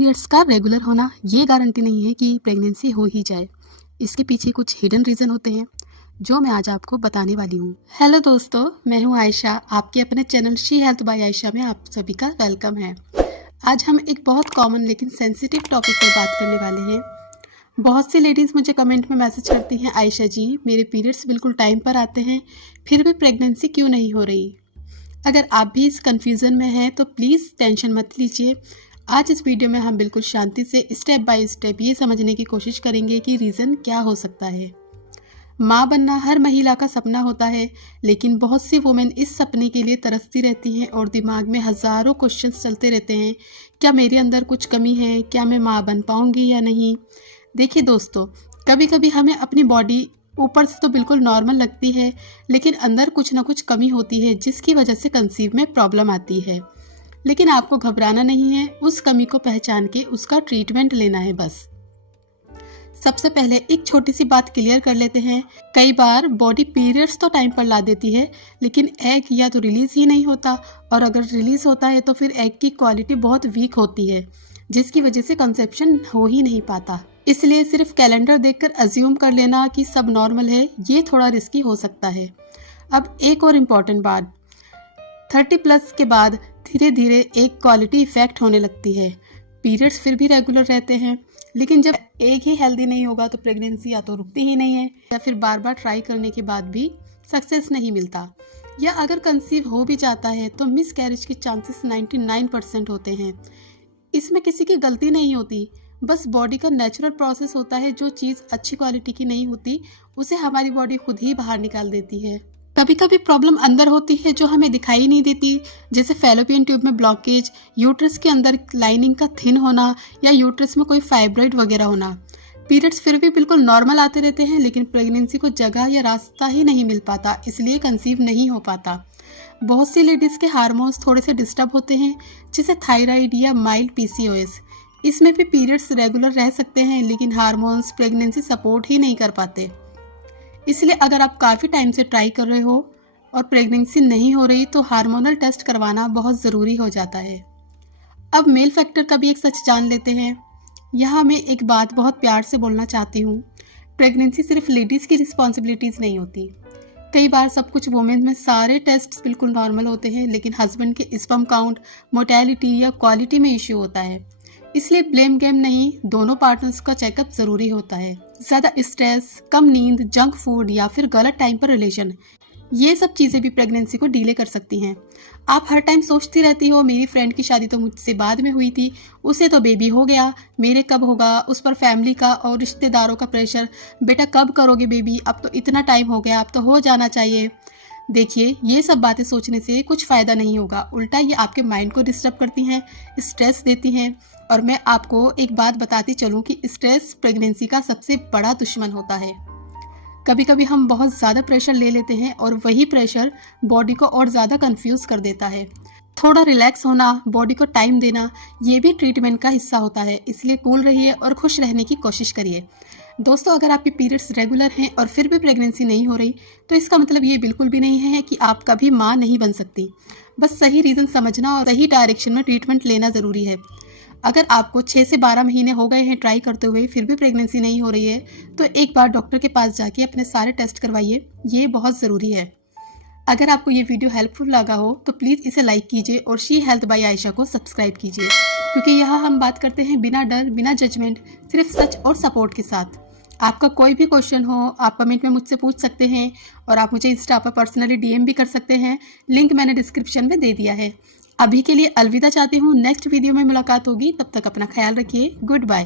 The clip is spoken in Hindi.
पीरियड्स का रेगुलर होना ये गारंटी नहीं है कि प्रेगनेंसी हो ही जाए। इसके पीछे कुछ हिडन रीज़न होते हैं जो मैं आज आपको बताने वाली हूँ। हेलो दोस्तों, मैं हूँ आयशा। आपके अपने channel She Health by Ayesha में आप सभी का वेलकम है। आज हम एक बहुत कॉमन लेकिन सेंसिटिव टॉपिक पर बात करने वाले हैं। बहुत सी लेडीज़ मुझे कमेंट में मैसेज करती हैं, आयशा जी मेरे पीरियड्स बिल्कुल टाइम पर आते हैं, फिर भी प्रेगनेंसी क्यों नहीं हो रही। अगर आप भी इस कन्फ्यूज़न में हैं तो प्लीज़ टेंशन मत लीजिए। आज इस वीडियो में हम बिल्कुल शांति से स्टेप बाय स्टेप ये समझने की कोशिश करेंगे कि रीज़न क्या हो सकता है। माँ बनना हर महिला का सपना होता है, लेकिन बहुत सी वुमेन इस सपने के लिए तरसती रहती हैं और दिमाग में हज़ारों क्वेश्चंस चलते रहते हैं। क्या मेरे अंदर कुछ कमी है? क्या मैं माँ बन पाऊँगी या नहीं? देखिए दोस्तों, कभी कभी हमें अपनी बॉडी ऊपर से तो बिल्कुल नॉर्मल लगती है, लेकिन अंदर कुछ ना कुछ कमी होती है जिसकी वजह से कंसीव में प्रॉब्लम आती है। लेकिन आपको घबराना नहीं है, उस कमी को पहचान के उसका ट्रीटमेंट लेना है बस। सबसे पहले एक छोटी सी बात क्लियर कर लेते हैं। कई बार बॉडी पीरियड्स तो टाइम पर ला देती है, लेकिन एग या तो रिलीज ही नहीं होता, और अगर रिलीज होता है तो फिर एग की क्वालिटी बहुत वीक होती है, जिसकी वजह से कंसेप्शन हो ही नहीं पाता। इसलिए सिर्फ कैलेंडर देखकर अज्यूम कर लेना कि सब नॉर्मल है, ये थोड़ा रिस्की हो सकता है। अब एक और इम्पॉर्टेंट बात, 30+ के बाद धीरे धीरे एक क्वालिटी इफेक्ट होने लगती है। पीरियड्स फिर भी रेगुलर रहते हैं, लेकिन जब एक ही हेल्दी नहीं होगा तो प्रेगनेंसी या तो रुकती ही नहीं है, या फिर बार बार ट्राई करने के बाद भी सक्सेस नहीं मिलता, या अगर कंसीव हो भी जाता है तो मिस कैरेज की चांसेस 99% होते हैं। इसमें किसी की गलती नहीं होती, बस बॉडी का नेचुरल प्रोसेस होता है। जो चीज़ अच्छी क्वालिटी की नहीं होती उसे हमारी बॉडी खुद ही बाहर निकाल देती है। कभी कभी प्रॉब्लम अंदर होती है जो हमें दिखाई नहीं देती, जैसे फैलोपियन ट्यूब में ब्लॉकेज, यूट्रस के अंदर लाइनिंग का थिन होना, या यूट्रस में कोई फाइब्रॉइड वगैरह होना। पीरियड्स फिर भी बिल्कुल नॉर्मल आते रहते हैं, लेकिन प्रेगनेंसी को जगह या रास्ता ही नहीं मिल पाता, इसलिए कंसीव नहीं हो पाता। बहुत सी लेडीज़ के हार्मोन्स थोड़े से डिस्टर्ब होते हैं, जैसे थायराइड या माइल्ड PCOS। इसमें भी पीरियड्स रेगुलर रह सकते हैं, लेकिन हार्मोन्स प्रेगनेंसी सपोर्ट ही नहीं कर पाते। इसलिए अगर आप काफ़ी टाइम से ट्राई कर रहे हो और प्रेगनेंसी नहीं हो रही तो हार्मोनल टेस्ट करवाना बहुत ज़रूरी हो जाता है। अब मेल फैक्टर का भी एक सच जान लेते हैं। यहाँ मैं एक बात बहुत प्यार से बोलना चाहती हूँ, प्रेगनेंसी सिर्फ लेडीज़ की रिस्पॉन्सिबिलिटीज़ नहीं होती। कई बार सब कुछ वुमेन में सारे टेस्ट बिल्कुल नॉर्मल होते हैं, लेकिन हस्बैंड के स्पर्म काउंट, मोर्टेलिटी या क्वालिटी में इश्यू होता है। इसलिए ब्लेम गेम नहीं, दोनों पार्टनर्स का चेकअप जरूरी होता है। ज़्यादा स्ट्रेस, कम नींद, जंक फूड या फिर गलत टाइम पर रिलेशन, ये सब चीज़ें भी प्रेगनेंसी को डिले कर सकती हैं। आप हर टाइम सोचती रहती हो, मेरी फ्रेंड की शादी तो मुझसे बाद में हुई थी, उसे तो बेबी हो गया, मेरे कब होगा। उस पर फैमिली का और रिश्तेदारों का प्रेशर, बेटा कब करोगे बेबी, अब तो इतना टाइम हो गया, अब तो हो जाना चाहिए। देखिए, ये सब बातें सोचने से कुछ फ़ायदा नहीं होगा, उल्टा ये आपके माइंड को डिस्टर्ब करती हैं, स्ट्रेस देती हैं। और मैं आपको एक बात बताती चलूँ कि स्ट्रेस प्रेगनेंसी का सबसे बड़ा दुश्मन होता है। कभी कभी हम बहुत ज़्यादा प्रेशर ले लेते हैं और वही प्रेशर बॉडी को और ज़्यादा कंफ्यूज कर देता है। थोड़ा रिलैक्स होना, बॉडी को टाइम देना, ये भी ट्रीटमेंट का हिस्सा होता है। इसलिए कूल रहिए और खुश रहने की कोशिश करिए। दोस्तों, अगर आपके पीरियड्स रेगुलर हैं और फिर भी प्रेगनेंसी नहीं हो रही तो इसका मतलब ये बिल्कुल भी नहीं है कि आप कभी माँ नहीं बन सकती। बस सही रीज़न समझना और सही डायरेक्शन में ट्रीटमेंट लेना ज़रूरी है। अगर आपको 6 से 12 महीने हो गए हैं ट्राई करते हुए, फिर भी प्रेगनेंसी नहीं हो रही है, तो एक बार डॉक्टर के पास जाके अपने सारे टेस्ट करवाइए, ये बहुत ज़रूरी है। अगर आपको ये वीडियो हेल्पफुल लगा हो तो प्लीज़ इसे लाइक कीजिए और शी हेल्थ बाय आयशा को सब्सक्राइब कीजिए, क्योंकि यहाँ हम बात करते हैं बिना डर, बिना जजमेंट, सिर्फ सच और सपोर्ट के साथ। आपका कोई भी क्वेश्चन हो आप कमेंट में मुझसे पूछ सकते हैं, और आप मुझे इंस्टा पर पर्सनली DM भी कर सकते हैं, लिंक मैंने डिस्क्रिप्शन में दे दिया है। अभी के लिए अलविदा चाहती हूँ, नेक्स्ट वीडियो में मुलाकात होगी, तब तक अपना ख्याल रखिए। Good bye.